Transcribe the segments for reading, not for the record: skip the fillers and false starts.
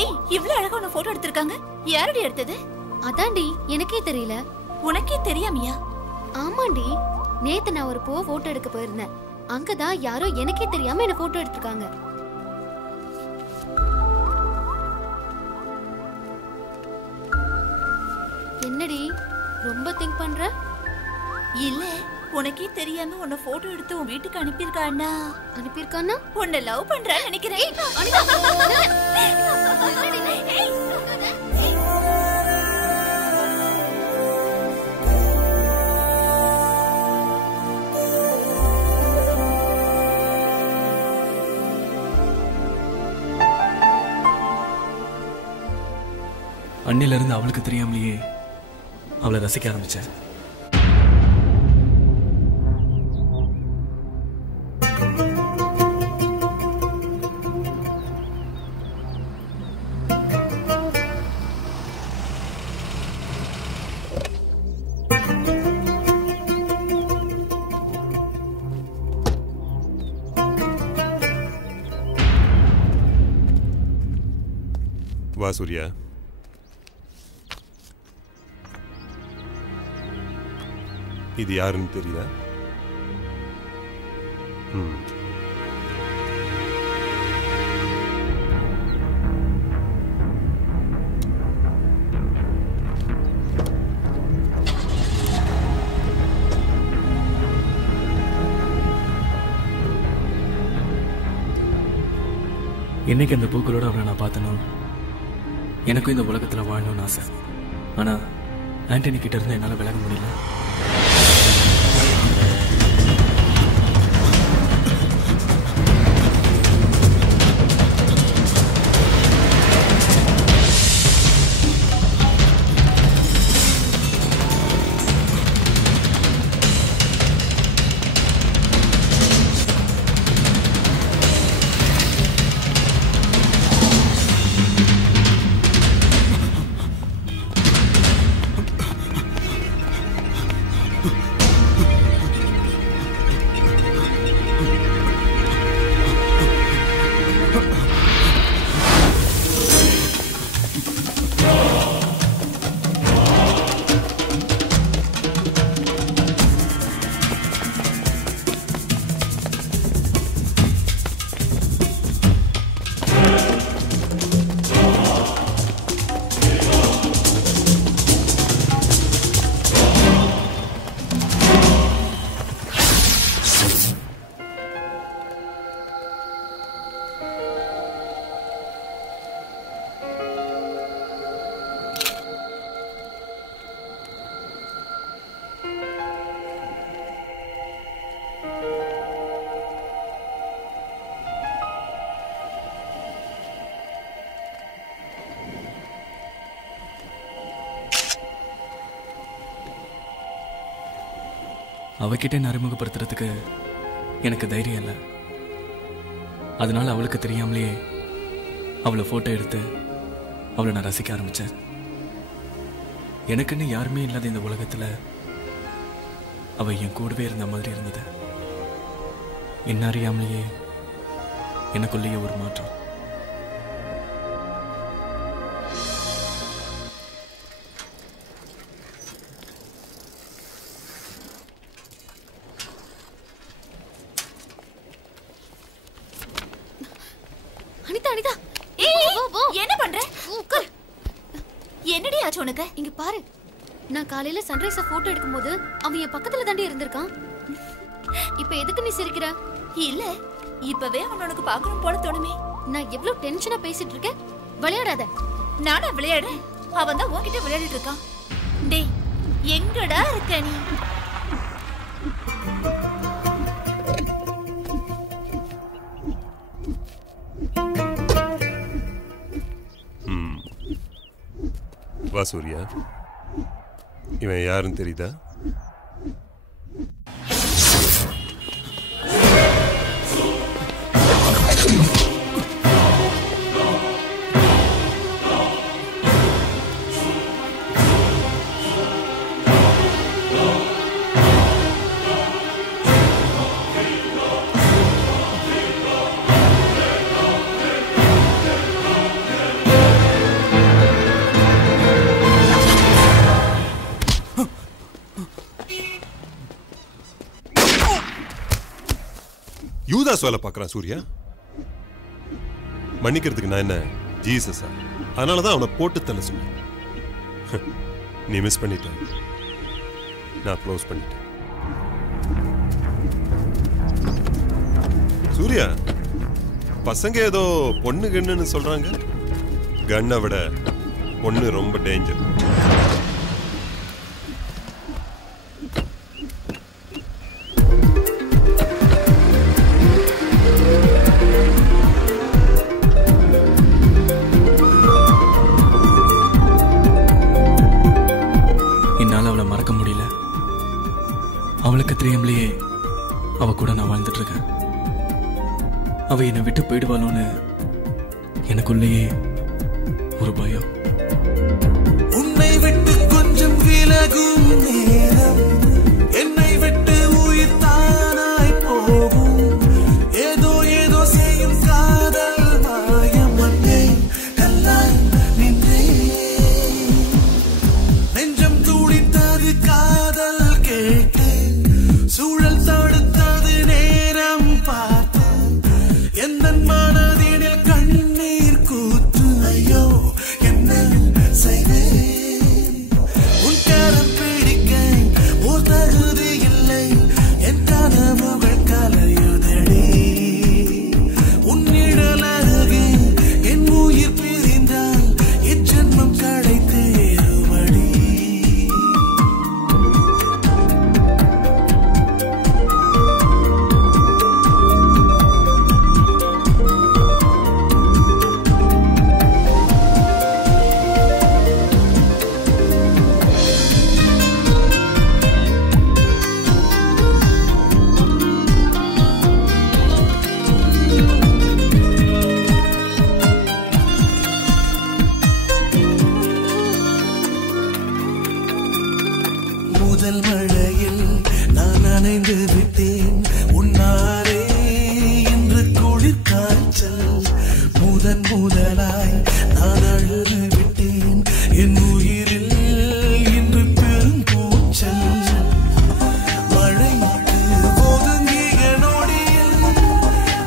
ஏய், இவ்ளோ அழகா ஒரு போட்டோ எடுத்திருக்காங்க. யாரடி எடுத்தது? அதான்டி எனக்கே தெரியல. உனக்கே தெரியாமையா? ஆமாண்டி, நேத்து நான் ஒரு போட்டோ எடுக்க போயிருந்தேன். அங்கதான் யாரோ எனக்கே தெரியாம என்ன போட்டோ எடுத்திருக்காங்க. என்னடி ரொம்ப திங்க் பண்ற? இல்ல, உனக்கே தெரியாம உன்னை போட்டோ எடுத்து உன் வீட்டுக்கு அனுப்பியிருக்கானா? அனுப்பியிருக்கானா? உன்னை லவ் பண்றான்னு நினைக்கிறேன். அண்ணில இருந்து அவளுக்கு தெரியாமலேயே அவளை ரசிக்க ஆரம்பிச்சேன். வா சூர்யா. இது யாருன்னு தெரியுதா? என்னைக்கு அந்த பூக்களோட அவனை நான் பார்த்தனோ, எனக்கும் இந்த உலகத்தில் வாழணும்னு ஆசை. ஆனால் ஆண்டனி கிட்ட இருந்து என்னால் விலக முடியல. அவகிட்ட அறிமுகப்படுத்துறதுக்கு எனக்கு தைரியம் இல்லை. அதனால அவளுக்கு தெரியாமலேயே அவளை ஃபோட்டோ எடுத்து அவளை நான் ரசிக்க ஆரம்பித்தேன். எனக்குன்னு யாருமே இல்லாத இந்த உலகத்தில் அவள் என் கூடவே இருந்த மாதிரி இருந்தது. என்ன அறியாமலேயே எனக்குள்ளேயே ஒரு மாற்றம். என்ன பண்ற? என்னடி ஆச்சு உனக்கு? இங்க பாரு, நான் காலையில சன்ரைஸ போட்டோ எடுக்கும்போது அவன் என் பக்கத்துல தாண்டி இருந்திருக்கான். இப்ப எதுக்கு நீ சிரிக்கிற? இல்ல, இப்பவே அவன் உனக்கு பார்க்கணும் போல தோணுமே. நான் எவ்வளவு டென்ஷனா பேசிட்டு இருக்கேன். விளையாடாத. நானா விளையாடுறேன்? அவன் தான் உன்கிட்ட விளையாடிட்டு இருக்கான். டேய், எங்கடா இருக்க நீ? வா சூர்யா. இவன் யாருன்னு தெரியுதா? கிளாஸ் வேலை பார்க்கறான் சூர்யா. மன்னிக்கிறதுக்கு நான் என்ன ஜீசஸா? அதனாலதான் அவனை போட்டு தள்ள சொன்னேன். நீ மிஸ் பண்ணிட்ட, நான் க்ளோஸ் பண்ணிட்டேன். சூர்யா, பசங்க ஏதோ பொண்ணு கண்ணுன்னு சொல்றாங்க. கண்ணை விட பொண்ணு ரொம்ப டேஞ்சர். என்னால் அவளை மறக்க முடியல. அவளுக்கு தெரியாமலேயே அவ கூட நான் வாழ்ந்துட்டு இருக்கேன். அவ என்னை விட்டு போயிடுவாளோன்னு எனக்குள்ளேயே ஒரு பயம். உன்னை விட்டு கொஞ்சம் விலகும் நேரம் என்னை விட்டு உயிர் தானாய் போகும். ஏதோ ஏதோ செய்யும் காதல் மாயம். மண்ணை கல்லாய் நின்றே நெஞ்சம் துடித்தது காதல் கேட்டு. சூழல் தடுத்தது நேரம் பார்த்து. எந்த மனதினில் கண்ணீர் கூத்து. ஐயோ என்ன செய்வேன்? உன் கரம் பிடிக்க ஓர் தகுதி இல்லை. என் கனவுகள் கலையுதடி. உன்னிடல் அருகே என் உயிர் பிரிந்தால் இச்சென்மம் கடை தேறுவடி. முதல் மழையில் நான் நனைந்து விட்டேன். உன்னாரே இன்று குளிர் காய்ச்சல். முதலாய் நான் அழுது விட்டேன். என் உயிரில் இன்று பெரும் கூச்சல். மழைக்கு ஒதுங்கிய நொடியில்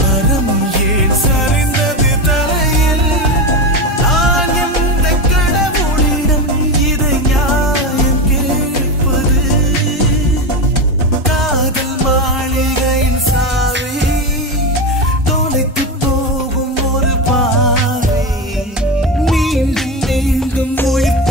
மரம் ஏன் சரிந்தது தரையில்? நான் எந்த கடவுளிடம் இதை நியாயம் கேட்பது? காதல் மாளிகையின் சாவி தொலைத்து போகும் ஒரு பாவை. மீண்டும் மீண்டும் உயிர்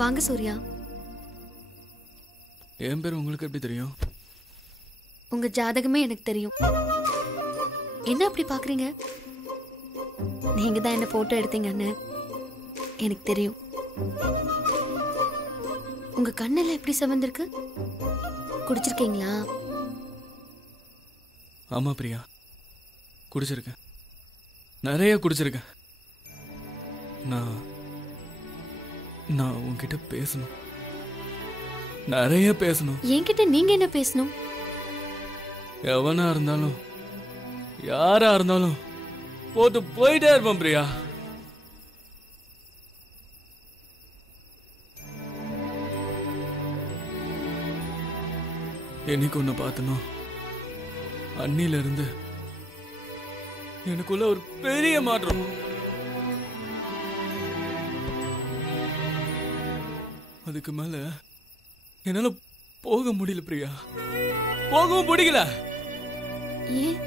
வாங்க சூர்யா. என் பேர் உங்களுக்கு எப்படி தெரியும்? உங்க ஜாதகமே எனக்கு தெரியும். என்ன அப்படி பாக்குறீங்க? நீங்க தான் என்ன போட்டோ எடுத்தீங்கன்னு எனக்கு தெரியும். உங்க கண்ணெல்லாம் எப்படி சிவந்திருக்கு? குடிச்சிருக்கீங்களா? ஆமா பிரியா, குடிச்சிருக்கேன், நிறைய குடிச்சிருக்கேன். நான் உன்கிட்ட பேசணும், நிறைய பேசணும். என்கிட்ட நீங்க என்ன பேசணும்? எவனா இருந்தாலும் யாரா இருந்தாலும் போட்டு போயிட்டே இருப்பேன் பிரியா. என்னைக்கு ஒண்ணு பார்த்தனோ அன்னில இருந்து எனக்குள்ள ஒரு பெரிய மாற்றம். அதுக்கு மேல என்னால போக முடியல பிரியா, போகவும் பிடிக்கல. ஏன்?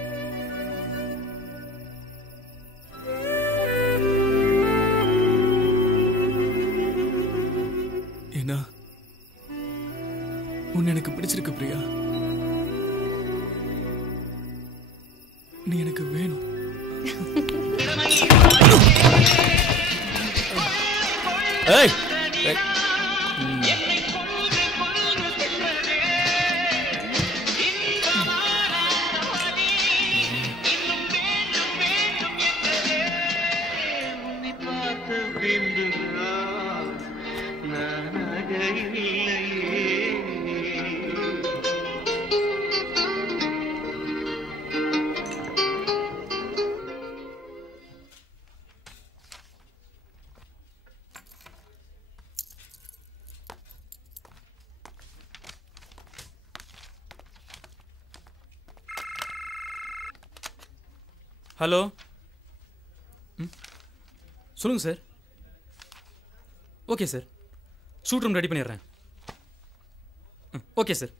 ஏன்னா உன்னை எனக்கு பிடிச்சிருக்கு பிரியா, நீ எனக்கு வேணும். ஏய் ஏய். ஹலோ. சொல்லுங்கள் sir. Okay sir, shoot room ready பண்ணிடுறேன். Okay sir.